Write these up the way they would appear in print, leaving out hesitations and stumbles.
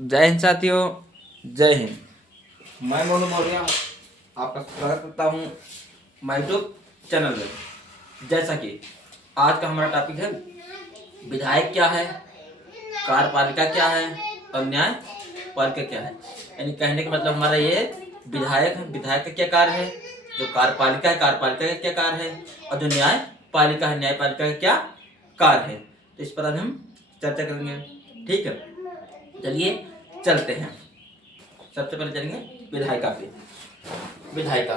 जय हिंद साथियों, जय हिंद। मैं मोनू मौर्य आपका स्वागत करता हूँ माय यूट्यूब चैनल में। जैसा कि आज का हमारा टॉपिक है विधायक क्या है, कार्यपालिका क्या है और न्यायपालिका क्या है। यानी कहने का मतलब हमारा ये है, विधायक है, विधायक का क्या कार्य है, जो कार्यपालिका है, कार्यपालिका का क्या कार्य है, और जो न्यायपालिका है, न्यायपालिका का क्या कार्य है। तो इस पर आज हम चर्चा करेंगे। ठीक है, चलिए चलते हैं। सबसे पहले चलेंगे विधायिका पे। विधायिका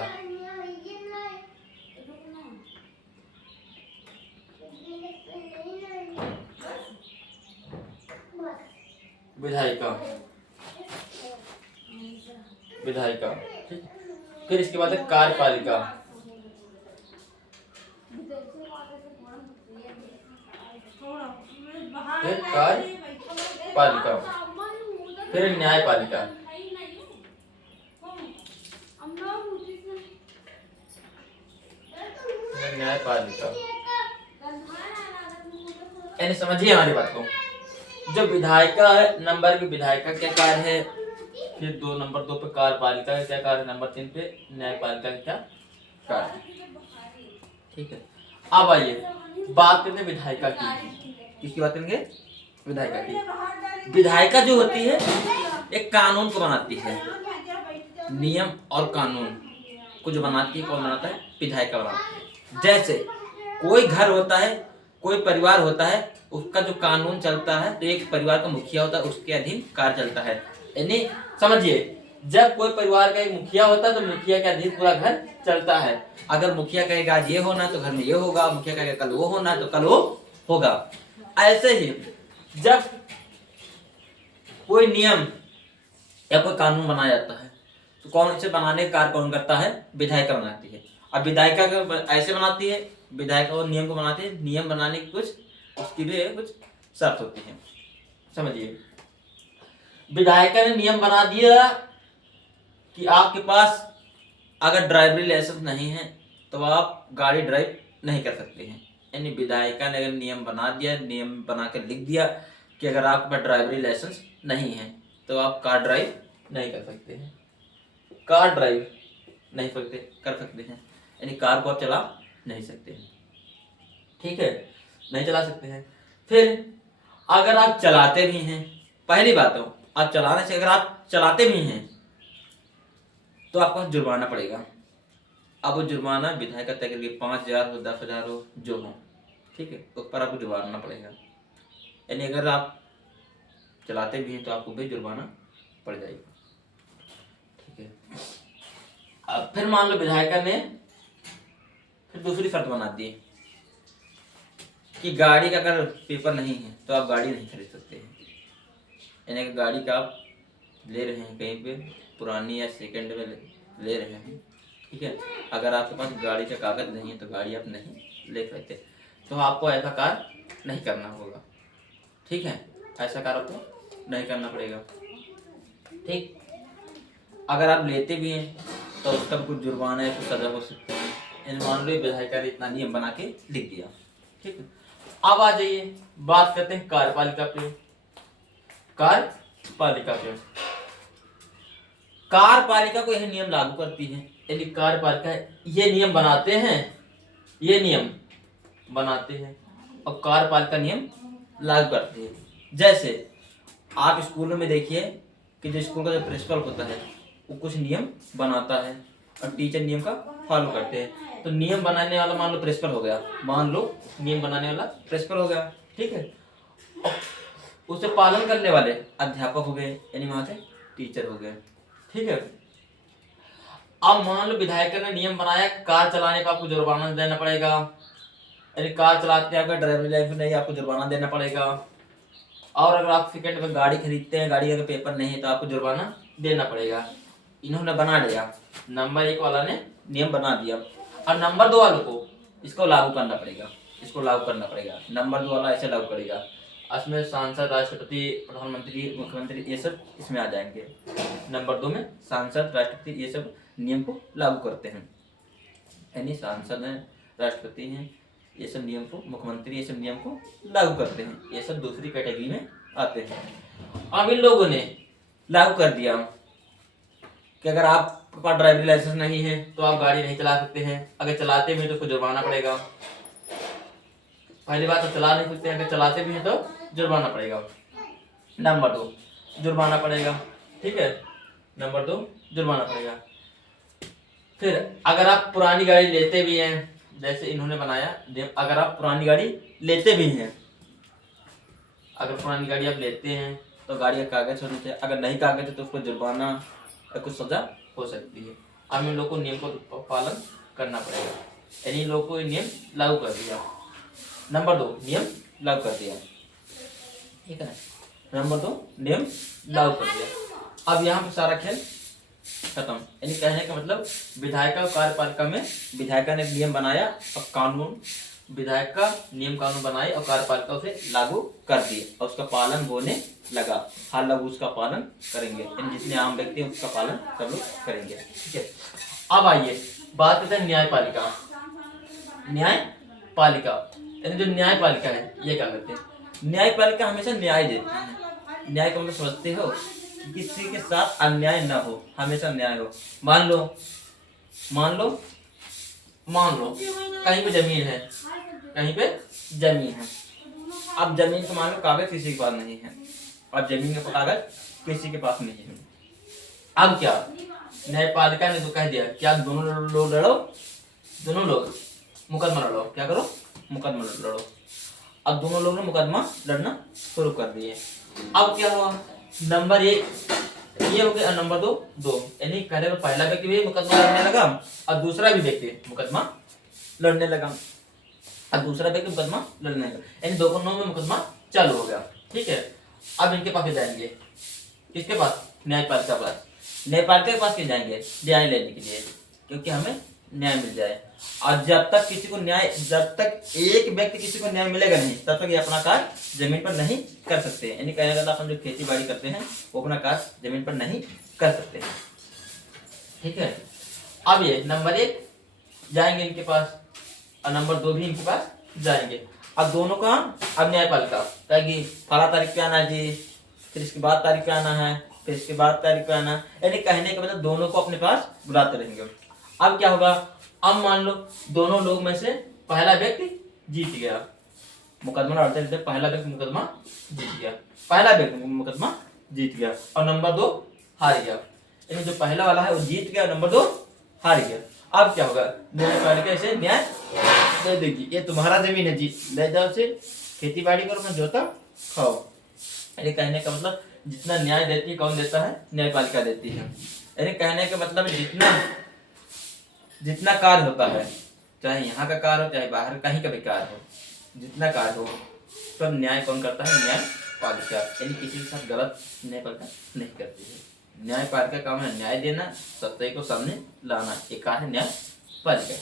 विधायिका विधायिका फिर इसके बाद है कार्यपालिका। फिर कार्यपालिका, फिर न्यायपालिका। न्यायपालिका यानी समझिए हमारी बात को। जो विधायिका है, नंबर की विधायिका क्या कार्य है, फिर नंबर 2 पे कार्यपालिका का क्या कार्य, नंबर 3 पे न्यायपालिका का क्या कार्य है। ठीक है, अब आइए बात करते हैं विधायिका की। किसकी बात करेंगे? विधायिका की। विधायिका जो होती है एक कानून को बनाती है, नियम और कानून को जो बनाती है, कौन बनाता है? विधायिका बनाती है। जैसे कोई घर होता है, कोई परिवार होता है, उसका जो कानून चलता है तो एक परिवार का मुखिया होता है, उसके अधीन कार्य चलता है। यानी समझिए, जब कोई परिवार का एक मुखिया होता है तो मुखिया के अधीन पूरा घर चलता है। अगर मुखिया कहेगा आज ये होना तो घर में ये होगा, मुखिया कहेगा कल वो होना तो कल वो होगा। ऐसे ही जब कोई नियम या कोई कानून बनाया जाता है तो कौन इसे बनाने का कार्य कौन करता है? विधायिका बनाती है। अब विधायिका को ऐसे बनाती है, विधायिका वो नियम को बनाती है। नियम बनाने की कुछ उसकी भी कुछ शर्त होती है। समझिए, विधायिका ने नियम बना दिया कि आपके पास अगर ड्राइवरी लाइसेंस नहीं है तो आप गाड़ी ड्राइव नहीं कर सकते हैं। यानी विधायिका ने अगर नियम बना दिया, नियम बना कर लिख दिया कि अगर आपके पास ड्राइवरी लाइसेंस नहीं है तो आप कार ड्राइव नहीं कर सकते हैं, कार ड्राइव नहीं कर सकते हैं। यानी कार को आप चला नहीं सकते हैं। ठीक है, नहीं चला सकते हैं। फिर अगर आप चलाते भी हैं, पहली बात तो आप चलाने से, अगर आप चलाते भी हैं तो आपको जुर्माना पड़ेगा। अब वो जुर्माना विधायक तय करके 5,000 हो, 10,000 हो, जो हो, ठीक है, उस पर आपको जुर्माना पड़ेगा। यानी अगर आप चलाते भी हैं तो आपको भी जुर्माना पड़ जाएगा। ठीक है, अब फिर मान लो विधायिका ने फिर दूसरी शर्त बना दी कि गाड़ी का अगर पेपर नहीं है तो आप गाड़ी नहीं खरीद सकते हैं। यानी कि गाड़ी का आप ले रहे हैं कहीं पे, पुरानी या सेकंड में ले रहे हैं, ठीक है, अगर आपके पास गाड़ी का कागज नहीं है तो गाड़ी आप नहीं ले सकते, तो आपको ऐसा कार्य नहीं करना होगा। ठीक है, ऐसा कार्य आपको नहीं करना पड़ेगा। ठीक, अगर आप लेते भी हैं तो उसका कुछ जुर्माना या कुछ सजा हो सकता है। मान लो विधायिका ने इतना नियम बना के लिख दिया। ठीक है, अब आ जाइए बात करते हैं कार्यपालिका पे। कार्यपालिका पे कार्यपालिका को यह नियम लागू करती है। यदि कार्यपालिका ये नियम बनाते हैं, ये नियम बनाते हैं और कार्यपालिका नियम लागू करते हैं। जैसे आप स्कूलों में देखिए कि जो स्कूल का जो प्रिंसिपल होता है वो कुछ नियम बनाता है और टीचर नियम का फॉलो करते हैं। तो नियम बनाने वाला मान लो प्रिंसिपल हो गया, मान लो नियम बनाने वाला प्रिंसिपल हो गया, ठीक है, उसे पालन करने वाले अध्यापक हो गए, यानी वहां से टीचर हो गए। ठीक है, अब मान लो विधायक ने नियम बनाया कार चलाने पर आपको जुर्माना देना पड़ेगा। यानी कार चलाते हैं, अगर ड्राइविंग लाइसेंस नहीं आपको जुर्माना देना पड़ेगा। और अगर आप सेकंड में गाड़ी खरीदते हैं, गाड़ी का पेपर नहीं है तो आपको जुर्माना देना पड़ेगा। इन्होंने बना लिया, नंबर 1 वाला ने नियम बना दिया और नंबर 2 वालों को इसको लागू करना पड़ेगा, इसको लागू करना पड़ेगा। नंबर 2 वाला ऐसे लागू करेगा, इसमें सांसद, राष्ट्रपति, प्रधानमंत्री, मुख्यमंत्री ये सब इसमें आ जाएंगे। नंबर 2 में सांसद, राष्ट्रपति ये सब नियम को लागू करते हैं। यानी सांसद हैं, राष्ट्रपति हैं, ये सब नियम को, मुख्यमंत्री ये सब नियम को लागू करते हैं। ये सब दूसरी कैटेगरी में आते हैं। अब इन लोगों ने लागू कर दिया कि अगर आपके पास ड्राइविंग लाइसेंस नहीं है तो आप गाड़ी नहीं चला सकते हैं, अगर चलाते भी हैं तो उसको जुर्माना पड़ेगा। पहली बात तो चला नहीं सकते हैं, अगर चलाते भी हैं तो जुर्माना पड़ेगा। नंबर 2 जुर्माना पड़ेगा, ठीक है, नंबर 2 जुर्माना पड़ेगा। फिर अगर आप पुरानी गाड़ी लेते भी हैं, जैसे इन्होंने बनाया, अगर आप पुरानी गाड़ी लेते भी हैं, अगर पुरानी गाड़ी आप लेते हैं तो गाड़ी का कागज होना चाहिए, अगर नहीं कागज है तो उसको जुर्माना या कुछ सजा हो सकती है। अब इन लोगों को नियम को पालन करना पड़ेगा, यानी इन लोगों को नियम लागू कर दिया। नंबर 2 नियम लागू कर दिया, ठीक है, नंबर 2 नियम लागू कर दिया। अब यहाँ पे सारा खेल खत्म, यानी कहने का मतलब विधायिका और कार्यपालिका में विधायिका ने नियम बनाया और कानून, विधायक का नियम कानून बनाए और कार्यपालिका उसे लागू कर दिए और उसका पालन होने लगा। हर लोग उसका पालन करेंगे, यानी जितने आम व्यक्ति हैं उसका पालन सब लोग करेंगे, ठीक है। अब आइए बात करते हैं न्यायपालिका। न्यायपालिका यानी जो न्यायपालिका है ये क्या करते हैं? न्यायपालिका हमेशा न्याय देती है। न्याय को मतलब समझते हो, किसी के साथ अन्याय ना हो, हमेशा न्याय हो। मान लो कहीं पे जमीन है, कहीं पे जमीन है, अब जमीन को मान लो कागज किसी के पास नहीं है, और जमीन का कागज किसी के पास नहीं है। अब क्या न्यायपालिका ने तो कह दिया कि आप दोनों लोग लड़ो, दोनों लोग मुकदमा लड़ो, क्या करो, मुकदमा लड़ो। अब दोनों लोग ने मुकदमा लड़ना शुरू कर दिए। अब क्या हुआ, नंबर 1 ये हो गया, नंबर 2 यानी पहले तो पहला व्यक्ति भी मुकदमा लड़ने लगा और दूसरा भी व्यक्ति मुकदमा लड़ने लगा, अब दूसरा व्यक्ति मुकदमा लड़ने लगा, यानी दोनों में मुकदमा चालू हो गया, ठीक है। अब इनके पास जाएंगे, किसके पास? न्यायपालिका के पास। न्यायपालिका के पास क्यों जाएंगे? न्याय लेने के लिए, क्योंकि हमें न्याय मिल जाए। और जब तक एक व्यक्ति किसी को न्याय मिलेगा नहीं, तब तक ये अपना कार्य जमीन पर नहीं कर सकते, यानी कहने का मतलब हम जो खेती बाड़ी करते हैं वो अपना कार्य जमीन पर नहीं कर सकते, ठीक है। अब ये नंबर 1 जाएंगे इनके पास और नंबर 2 भी इनके पास जाएंगे। अब दोनों का, अब न्यायपालिका कहेगी फला तारीख पे आना है जी, फिर इसके बाद तारीख पे आना है, फिर इसके बाद तारीख पे आना, यानी कहने का मतलब दोनों को अपने पास बुलाते रहेंगे। अब क्या होगा, अब मान लो दोनों लोग में से पहला व्यक्ति जीत गया, मुकदमा लड़ते लड़ते पहला व्यक्ति मुकदमा जीत गया, पहला व्यक्ति मुकदमा जीत गया और नंबर 2 हार गया, यानी जो पहला वाला है वो जीत गया, नंबर 2 हार गया। अब क्या होगा, न्यायपालिका से न्याय दे देगी, ये तुम्हारा जमीन है जी, ले जाओ से खेती बाड़ी करो, अपना जोता खाओ। यानी कहने का मतलब जितना न्याय देती है, कौन देता है? न्यायपालिका देती है। यानी कहने का मतलब जितना कार्य होता है, चाहे यहाँ का कार्य हो चाहे बाहर कहीं का भी कार्य हो, जितना कार्य हो सब न्याय कौन करता है? न्यायपालिका, यानी किसी के साथ गलत न्यायपालिका नहीं करती है। न्यायपालिका का काम है न्याय देना, सच्चाई को सामने लाना, ये कार्य न्यायपालिका है,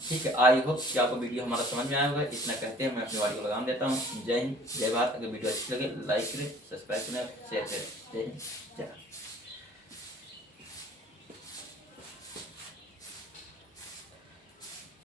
ठीक है। आई होप कि आपको वीडियो हमारा समझ में आया होगा। इतना कहते हैं मैं अपनी वाड़ी को लगाम देता हूँ। जय हिंद, जय भारत। अगर वीडियो अच्छी लगे लाइक करें, सब्सक्राइब करें, शेयर करें। जय हिंद, जय भारत।